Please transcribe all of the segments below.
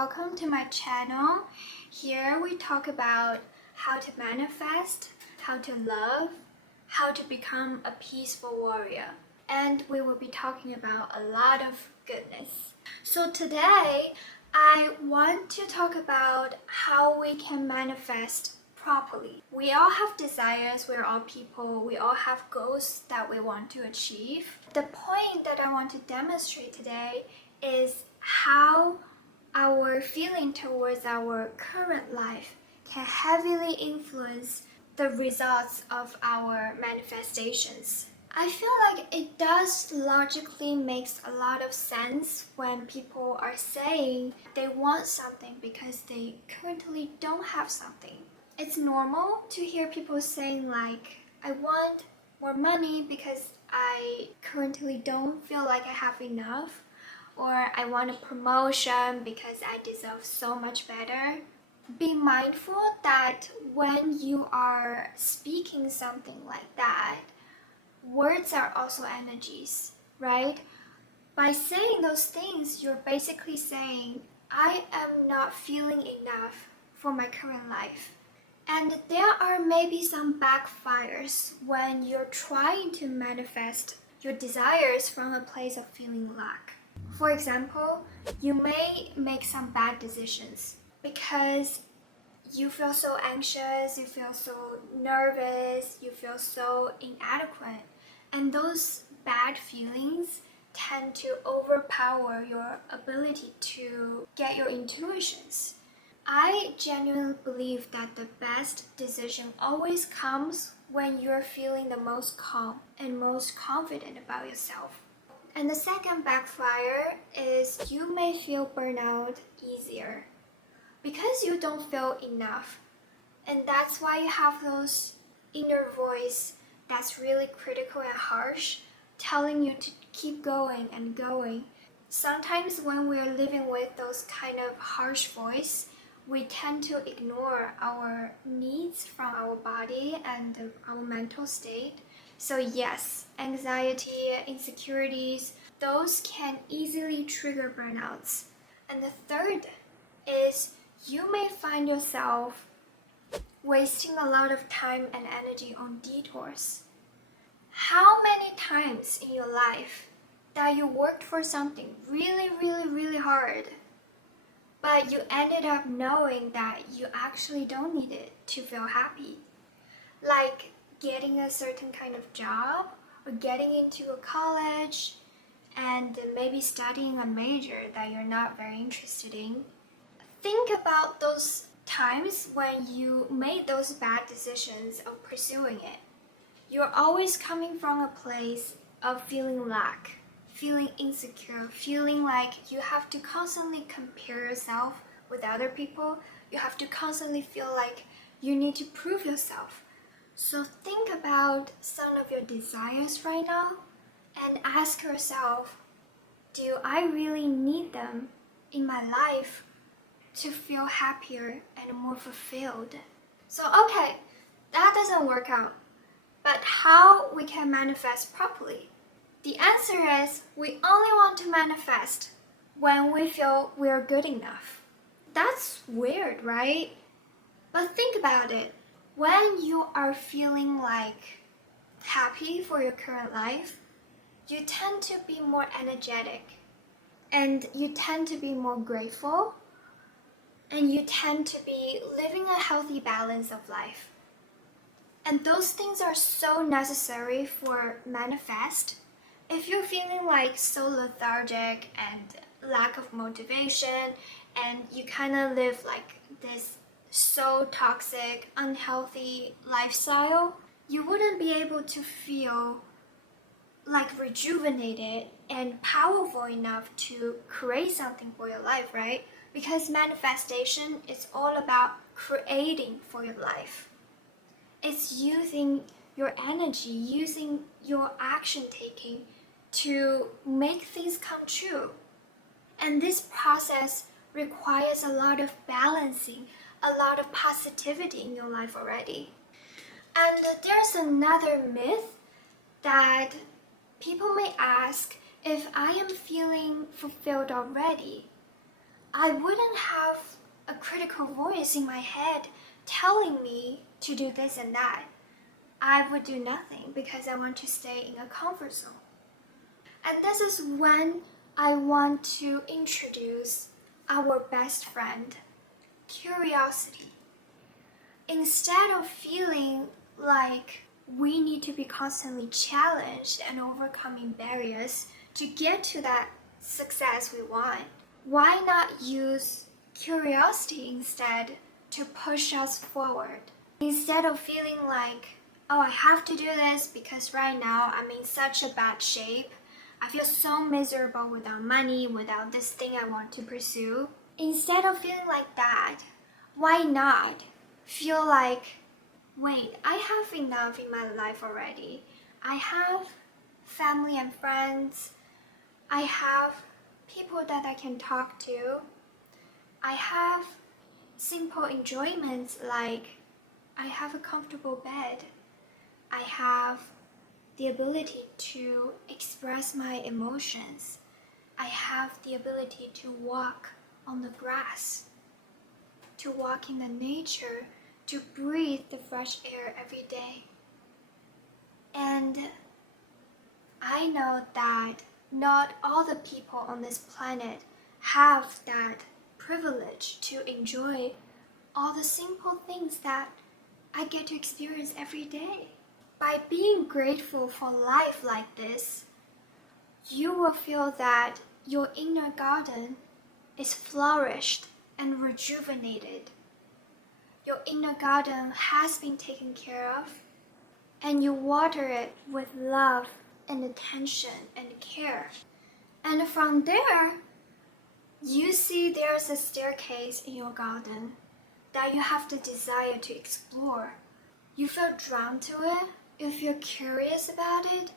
welcome to my channel. Here we talk about how to manifest, how to love, how to become a peaceful warrior. And we will be talking about a lot of goodness. So today, I want to talk about how we can manifest properly. We all have desires, we're all people, we all have goals that we want to achieve. The point that I want to demonstrate today is how our feeling towards our current life can heavily influence the results of our manifestations. I feel like it does logically makes a lot of sense when people are saying they want something because they currently don't have something. It's normal to hear people saying like, I want more money because I currently don't feel like I have enough, or I want a promotion because I deserve so much better. Be mindful that when you are speaking something like that, words are also energies, right? By saying those things, you're basically saying, I am not feeling enough for my current life. And there are maybe some backfires when you're trying to manifest your desires from a place of feeling lack. For example, you may make some bad decisions because you feel so anxious, you feel so nervous, you feel so inadequate. And those bad feelings tend to overpower your ability to get your intuitions. I genuinely believe that the best decision always comes when you're feeling the most calm and most confident about yourself. And the second backfire is you may feel burnout easier because you don't feel enough. And that's why you have those inner voice that's really critical and harsh, telling you to keep going and going. Sometimes when we're living with those kind of harsh voice, we tend to ignore our needs from our body and our mental state. So yes, anxiety, insecurities, those can easily trigger burnouts. And the third is you may find yourself wasting a lot of time and energy on detours. How many times in your life that you worked for something really hard, but you ended up knowing that you actually don't need it to feel happy? Like getting a certain kind of job or getting into a college and maybe studying a major that you're not very interested in. Think about those times when you made those bad decisions of pursuing it. You're always coming from a place of feeling lack, feeling insecure, feeling like you have to constantly compare yourself with other people. You have to constantly feel like you need to prove yourself. So think about some of your desires right now and ask yourself, do I really need them in my life to feel happier and more fulfilled? So okay, that doesn't work out. But how we can manifest properly? The answer is we only want to manifest when we feel we're good enough. That's weird, right? But think about it. When you are feeling like happy for your current life, you tend to be more energetic and you tend to be more grateful and you tend to be living a healthy balance of life. And those things are so necessary for manifest. If you're feeling like so lethargic and lack of motivation and you kind of live like this so toxic, unhealthy lifestyle, you wouldn't be able to feel like rejuvenated and powerful enough to create something for your life, right? Because manifestation is all about creating for your life. It's using your energy, using your action taking to make things come true. And this process requires a lot of balancing, a lot of positivity in your life already. And there's another myth that people may ask, if I am feeling fulfilled already, I wouldn't have a critical voice in my head telling me to do this and that. I would do nothing because I want to stay in a comfort zone. And this is when I want to introduce our best friend, curiosity. Instead of feeling like we need to be constantly challenged and overcoming barriers to get to that success we want, why not use curiosity instead to push us forward? Instead of feeling like, oh, I have to do this because right now I'm in such a bad shape. I feel so miserable without money, without this thing I want to pursue. Instead of feeling like that, why not feel like, wait, I have enough in my life already. I have family and friends. I have people that I can talk to. I have simple enjoyments like I have a comfortable bed. I have the ability to express my emotions. I have the ability to walk on the grass, to walk in the nature, to breathe the fresh air every day. And I know that not all the people on this planet have that privilege to enjoy all the simple things that I get to experience every day. By being grateful for life like this, you will feel that your inner garden is flourished and rejuvenated. Your inner garden has been taken care of, and you water it with love and attention and care. And from there, you see there's a staircase in your garden that you have the desire to explore. You feel drawn to it, you feel curious about it,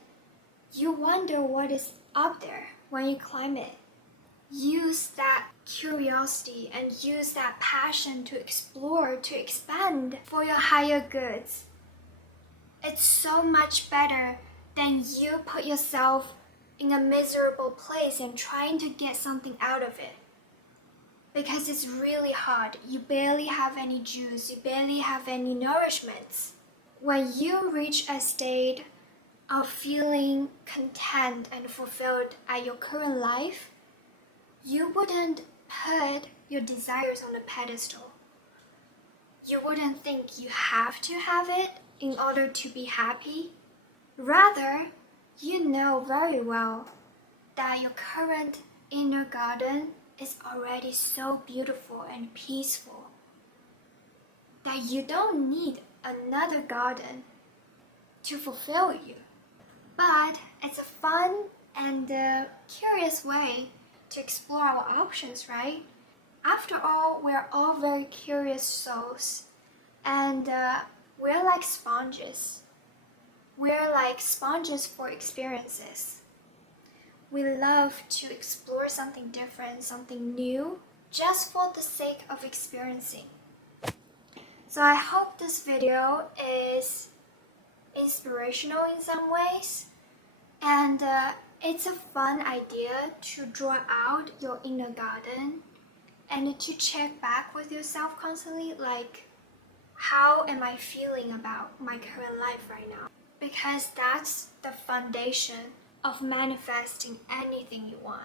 you wonder what is up there when you climb it. Use that curiosity and use that passion to explore, to expand for your higher goods. It's so much better than you put yourself in a miserable place and trying to get something out of it. Because it's really hard. You barely have any juice, you barely have any nourishments. When you reach a state of feeling content and fulfilled at your current life, you wouldn't put your desires on a pedestal. You wouldn't think you have to have it in order to be happy. Rather, you know very well that your current inner garden is already so beautiful and peaceful that you don't need another garden to fulfill you. But it's a fun and curious way to explore our options, right? After all, we're all very curious souls, and we're like sponges. We're like sponges for experiences. We love to explore something different, something new, just for the sake of experiencing. So I hope this video is inspirational in some ways, and it's a fun idea to draw out your inner garden and to check back with yourself constantly, like, how am I feeling about my current life right now? Because that's the foundation of manifesting anything you want.